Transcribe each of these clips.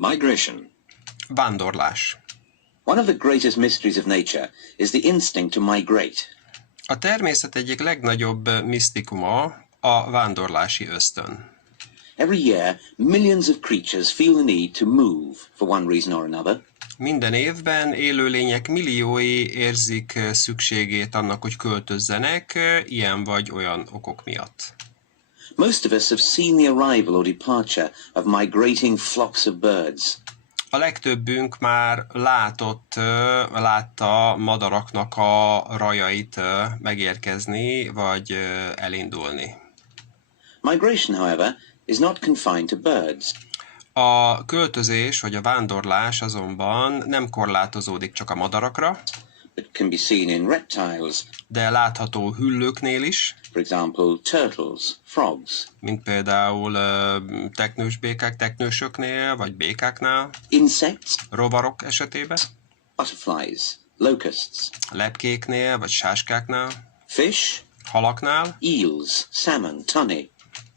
Migration. Vándorlás. One of the greatest mysteries of nature is the instinct to migrate. A természet egyik legnagyobb misztikuma a vándorlási ösztön. Every year, millions of creatures feel the need to move for one reason or another. Minden évben élőlények milliói érzik szükségét annak, hogy költözzenek, ilyen vagy olyan okok miatt. Most of us have seen the arrival or departure of migrating flocks of birds. A legtöbbünk már látta madaraknak a rajait megérkezni, vagy elindulni. Migration, however, is not confined to birds. A költözés vagy a vándorlás azonban nem korlátozódik csak a madarakra, It can be seen in reptiles, de látható hüllőknél is, for example, turtles, frogs. mint például teknősöknél, vagy békáknál, Insects, rovarok esetében, butterflies, locusts. lepkéknél, vagy sáskáknál, Fish, halaknál, eels, salmon, tunny.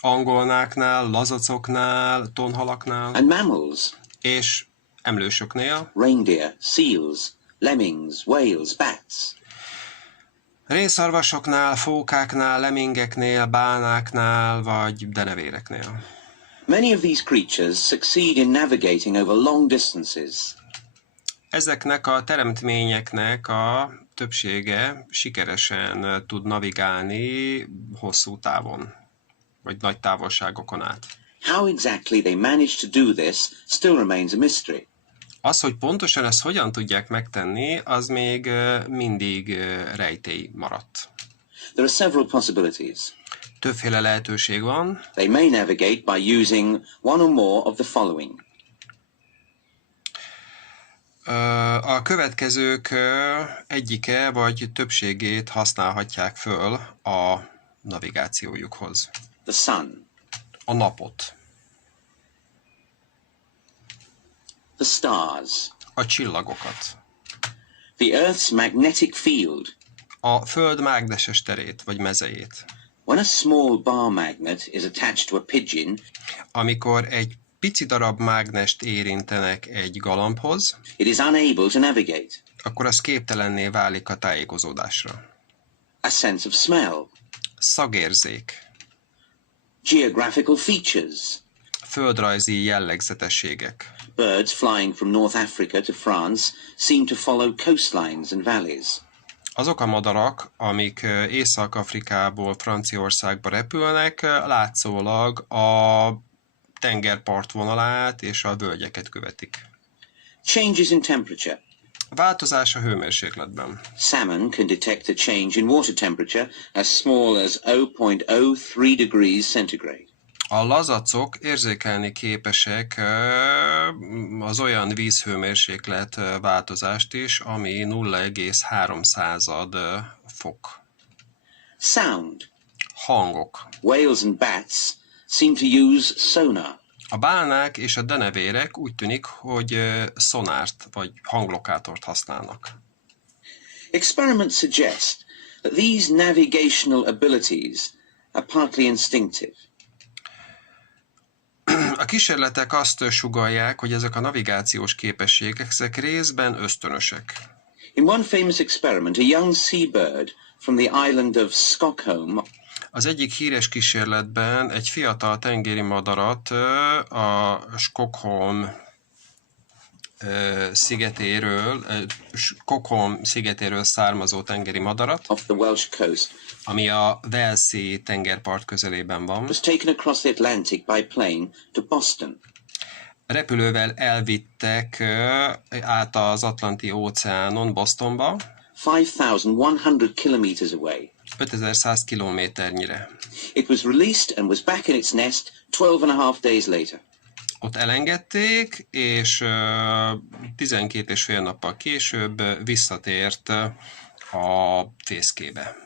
angolnáknál, lazacoknál, tonhalaknál, And mammals, és emlősöknél, reindeer, seals, lemmings, whales, bats. rénszarvasoknál, fókáknál, lemingeknél, bánáknál, vagy denevéreknél. Many of these creatures succeed in navigating over long distances. Ezeknek a teremtményeknek a többsége sikeresen tud navigálni hosszú távon, vagy nagy távolságokon át. How exactly they manage to do this still remains a mystery. Az, hogy pontosan ezt hogyan tudják megtenni, az még mindig rejtély maradt. There are several possibilities. Többféle lehetőség van. They may navigate by using one or more of the following. A következők egyike vagy többségét használhatják föl a navigációjukhoz. The sun, A napot, the stars, a csillagokat, the Earth's magnetic field. a Föld mágneses terét vagy mezejét. When a small bar magnet is attached to a pigeon, Amikor egy pici darab mágnest érintenek egy galambhoz, it is unable to navigate. akkor az képtelenné válik a tájékozódásra. A sense of smell, Szagérzék, geographical features. földrajzi jellegzetességek. Birds flying from North Africa to France seem to follow coastlines and valleys. Azok a madarak, amik Észak-Afrikából Franciaországba repülnek, látszólag a tengerpart vonalát és a völgyeket követik. Changes in temperature. Változás a hőmérsékletben. Salmon can detect a change in water temperature as small as 0.03 degrees centigrade. A lazacok érzékelni képesek az olyan vízhőmérséklet változást is, ami 0,3 fok. Sound. Hangok. Whales and bats seem to use sonar. A bálnák és a denevérek úgy tűnik, hogy szonárt vagy hanglokátort használnak. Experiments suggest that these navigational abilities are partly instinctive. A kísérletek azt sugallják, hogy ezek a navigációs képességek ezek részben ösztönösek. In one famous experiment, a young seabird from the island of Stockholm Az egyik híres kísérletben egy fiatal tengeri madarat a Stockholm szigetéről származó tengeri madarat, off the Welsh coast ami a Walesi tengerpart közelében van. was taken across the Atlantic by plane to Boston. Repülővel elvittek át az Atlanti óceánon Bostonba, 5,100 kilometers away. 5100 kilométernyire. It was released and was back in its nest 12.5 days later. Ott elengedték, és 12 és fél nappal később visszatért a fészkébe.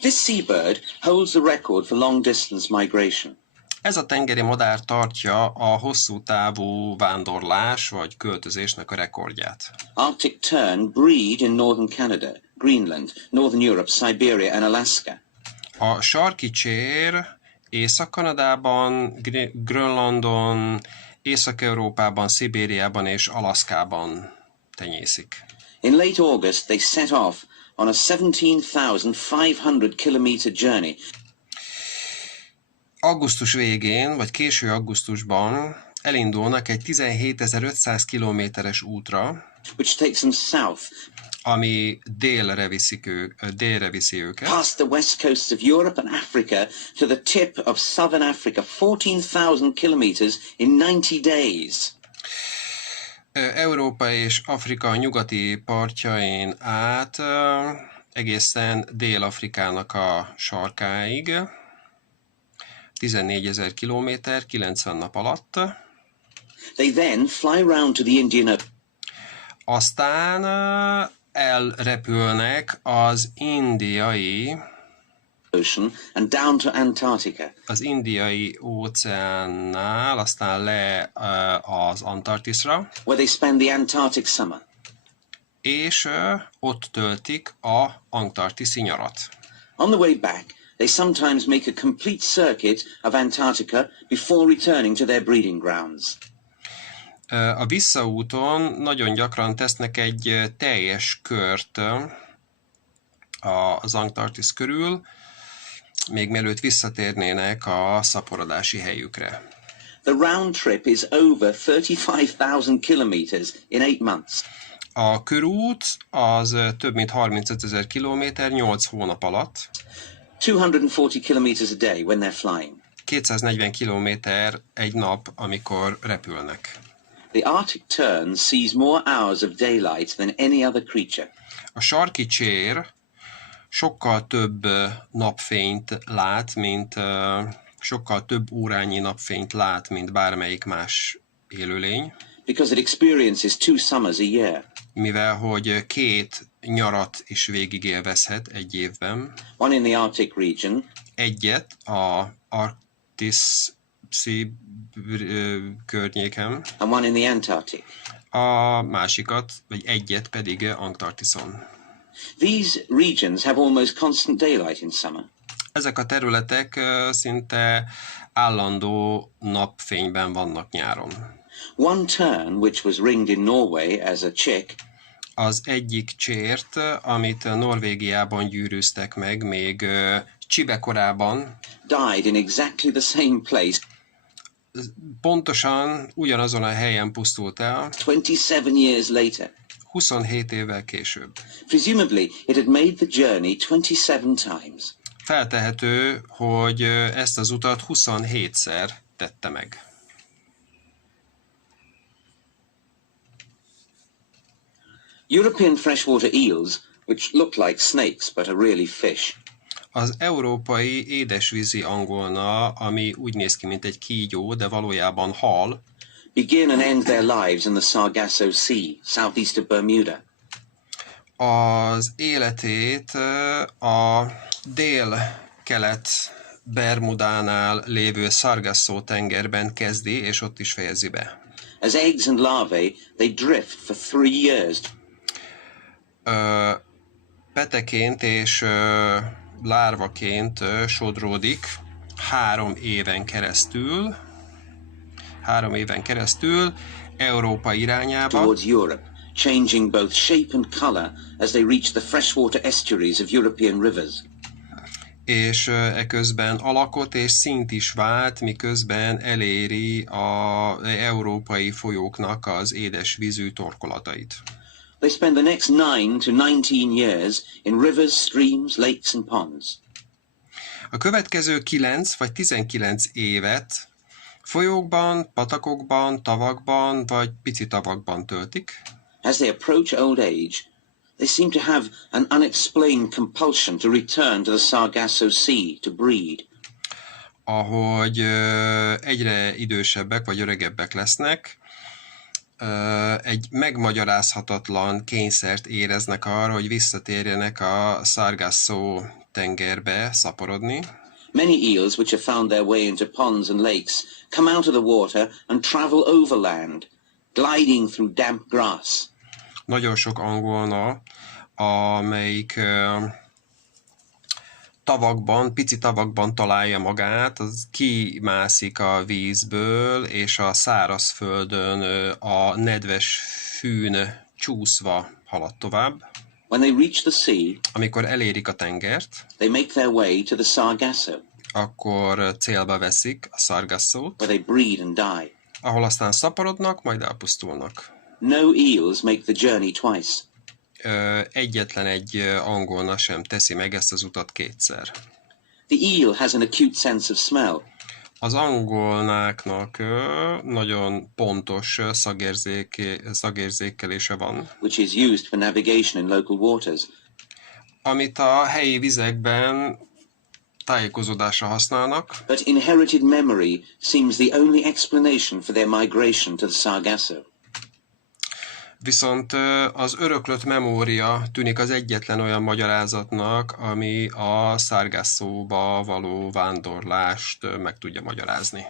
This seabird holds the record for long-distance migration. Ez a tengeri madár tartja a hosszú távú vándorlás vagy költözésnek a rekordját. Arctic tern breed in northern Canada, Greenland, northern Europe, Siberia and Alaska. A sarki csér Észak-Kanadában, Grönlandon, Észak-Európában, Szibériában és Alaszkában tenyészik. In late August, they set off on a 17,500 kilometer journey. Augusztus végén, vagy késő augusztusban elindulnak egy 17.500 kilométeres útra, which takes them south, ami délre viszi őket. past the west coasts of Europe and Africa to the tip of southern Africa, 14,000 kilometers in 90 days. Európa és Afrika nyugati partjain át egészen Dél-Afrikának a sarkáig, 14.000 kilométer, 90 nap alatt. They then fly round to the Indian Ocean. Aztán elrepülnek az indiai And down to Antarctica. Óceánnál, aztán le az Antarktiszra, where they spend the Antarctic summer. és ott töltik a antarktiszi nyarat. On the way back, they sometimes make a complete circuit of Antarctica before returning to their breeding grounds. A visszaúton nagyon gyakran tesznek egy teljes kört az Antarktisz körül, még mielőtt visszatérnének a szaporodási helyükre. The round trip is over 35,000 kilometers in 8 months. A körút az több mint 35.000 kilométer 8 hónap alatt. 240 kilometers a day when they're flying. 240 kilométer egy nap, amikor repülnek. The Arctic tern sees more hours of daylight than any other creature. A sarki csér sokkal több sokkal több órányi napfényt lát, mint bármelyik más élőlény. Because it experiences 2 summers a year. Mivel hogy 2 nyarat is végigélvezhet egy évben. One in the Arctic region. Egyet a Arktiszi környéken. And one in the Antarctic. A másikat, vagy egyet pedig Antarktiszon. These regions have almost constant daylight in summer. Ezek a területek szinte állandó napfényben vannak nyáron. One tern, which was ringed in Norway as a chick, az egyik csért, amit Norvégiában gyűrűztek meg még csibekorában, died in exactly the same place. Pontosan ugyanazon a helyen pusztult el. 27 years later. 27 évvel később. Presumably, it had made the journey 27 times. Feltehető, hogy ezt az utat 27-szer tette meg. European freshwater eels, which look like snakes but are really fish. Az európai édesvízi angolna, ami úgy néz ki, mint egy kígyó, de valójában hal, begin and end their lives in the Sargasso Sea, southeast of Bermuda. Az életét a dél-kelet Bermudánál lévő Sargasso tengerben kezdi, és ott is fejezi be. As eggs and larvae, they drift for 3 years. Peteként és lárvaként sodródik 3 éven keresztül Európa irányába. Towards Europe, changing both shape and color as they reach the freshwater estuaries of European rivers. És eközben alakot és színt is vált, miközben eléri az európai folyóknak az édesvízű torkolatait. They spend the next 9 to 19 years in rivers, streams, lakes and ponds. A következő 9 vagy 19 évet folyókban, patakokban, tavakban vagy pici tavakban töltik. As they approach old age, they seem to have an unexplained compulsion to return to the Sargasso Sea to breed. Ahogy egyre idősebbek vagy öregebbek lesznek, egy megmagyarázhatatlan kényszert éreznek arra, hogy visszatérjenek a Sargasso tengerbe szaporodni. Many eels which have found their way into ponds and lakes come out of the water and travel overland, gliding through damp grass. Nagyon sok angolna, amelyik tavakban, pici tavakban találja magát, az kimászik a vízből, és a szárazföldön a nedves fűn csúszva halad tovább. When they reach the sea, amikor elérik a tengert, they make their way to the Sargasso, akkor célba veszik a Sargassót, where they breed and die. ahol aztán szaporodnak, majd elpusztulnak. No eels make the journey twice. Egyetlen egy angolna sem teszi meg ezt az utat kétszer. The eel has an acute sense of smell. Az angolnáknak nagyon pontos szagérzékelése van, which is used for navigation in local waters. Amit a helyi vizekben tájékozódásra használnak. But inherited memory seems the only explanation for their migration to the Sargasso. Viszont az öröklött memória tűnik az egyetlen olyan magyarázatnak, ami a Sargassóba való vándorlást meg tudja magyarázni.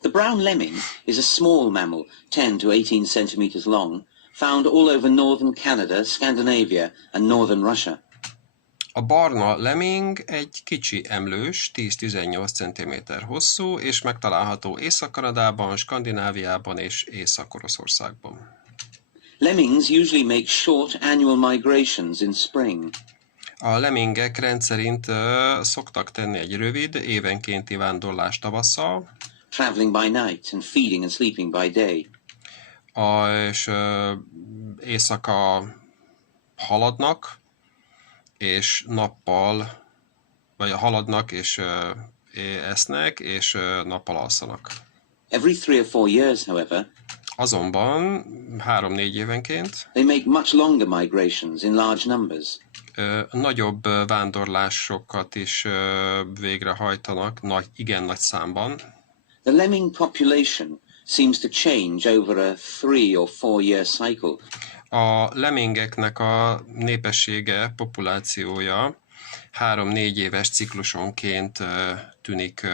The brown lemming is a small mammal, 10 to 18 centimeters long, found all over northern Canada, Scandinavia and northern Russia. A barna lemming egy kicsi emlős, 10-18 cm hosszú, és megtalálható Észak-Kanadában, Skandináviában és Észak-Oroszországban. Lemmings usually make short annual migrations in spring. A lemmingek rendszerint szoktak tenni egy rövid, évenkénti vándorlást tavasszal, traveling by night and feeding and sleeping by day. És éjszaka haladnak, és nappal, vagy haladnak, és esznek, és nappal alszanak. Every 3 or 4 years, however, azonban 3-4 évenként they make much longer migrations in large numbers. Nagyobb vándorlásokat is végrehajtanak, igen nagy számban. The lemming population seems to change over a 3 or 4 year cycle. A lemmingeknek a népessége, populációja 3-4 éves ciklusonként tűnik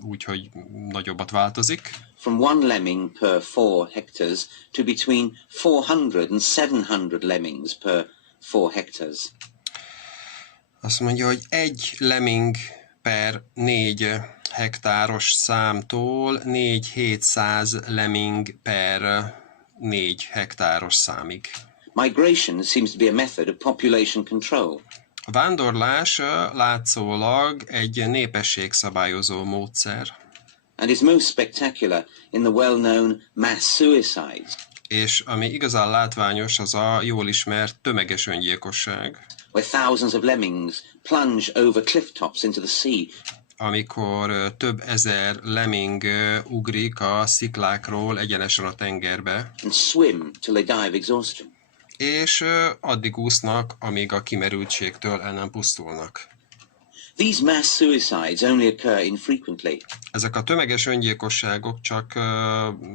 úgy, hogy nagyobbat változik. From one lemming per 4 hectares to between 400 and 700 lemmings per 4 hectares. Azt mondja, hogy egy lemming per 4 hektáros számtól 4-700 lemming per 4 hektáros számig. Migration seems to be a method of population control. A vándorlás látszólag egy népességszabályozó módszer. And is most spectacular in the well-known mass suicides. És ami igazán látványos, az a jól ismert tömeges öngyilkosság. Where thousands of lemmings plunge over cliff tops into the sea. Amikor több ezer lemming ugrik a sziklákról egyenesen a tengerbe. And swim till they die of exhaustion. És addig úsznak, amíg a kimerültségtől el nem pusztulnak. These mass suicides only occur infrequently. Ezek a tömeges öngyilkosságok csak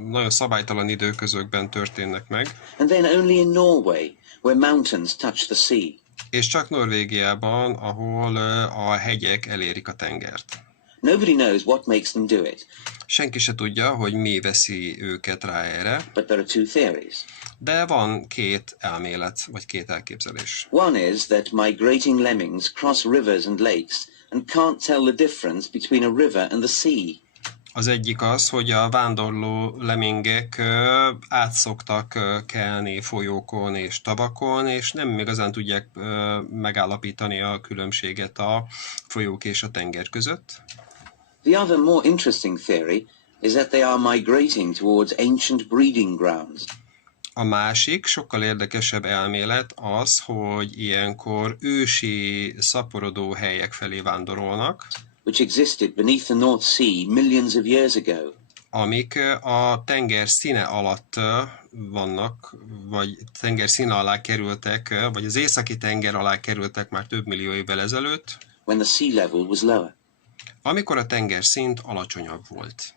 nagyon szabálytalan időközökben történnek meg. And then only in Norway, where mountains touch the sea. És csak Norvégiában, ahol a hegyek elérik a tengert. Nobody knows what makes them do it. Senki se tudja, hogy mi veszi őket rá erre. But there are 2 theories. De van 2 elmélet, vagy 2 elképzelés. One is that migrating lemmings cross rivers and lakes and can't tell the difference between a river and the sea. Az egyik az, hogy a vándorló lemmingek átszoktak kelni folyókon és tavakon, és nem igazán tudják megállapítani a különbséget a folyók és a tenger között. The other more interesting theory is that they are migrating towards ancient breeding grounds. A másik, sokkal érdekesebb elmélet az, hogy ilyenkor ősi szaporodó helyek felé vándorolnak, which existed beneath the North Sea millions of years ago. Amik a tenger színe alatt vannak, vagy tenger színe alá kerültek, vagy az északi tenger alá kerültek már több millió évvel ezelőtt, when the sea level was lower. amikor a tengerszint alacsonyabb volt.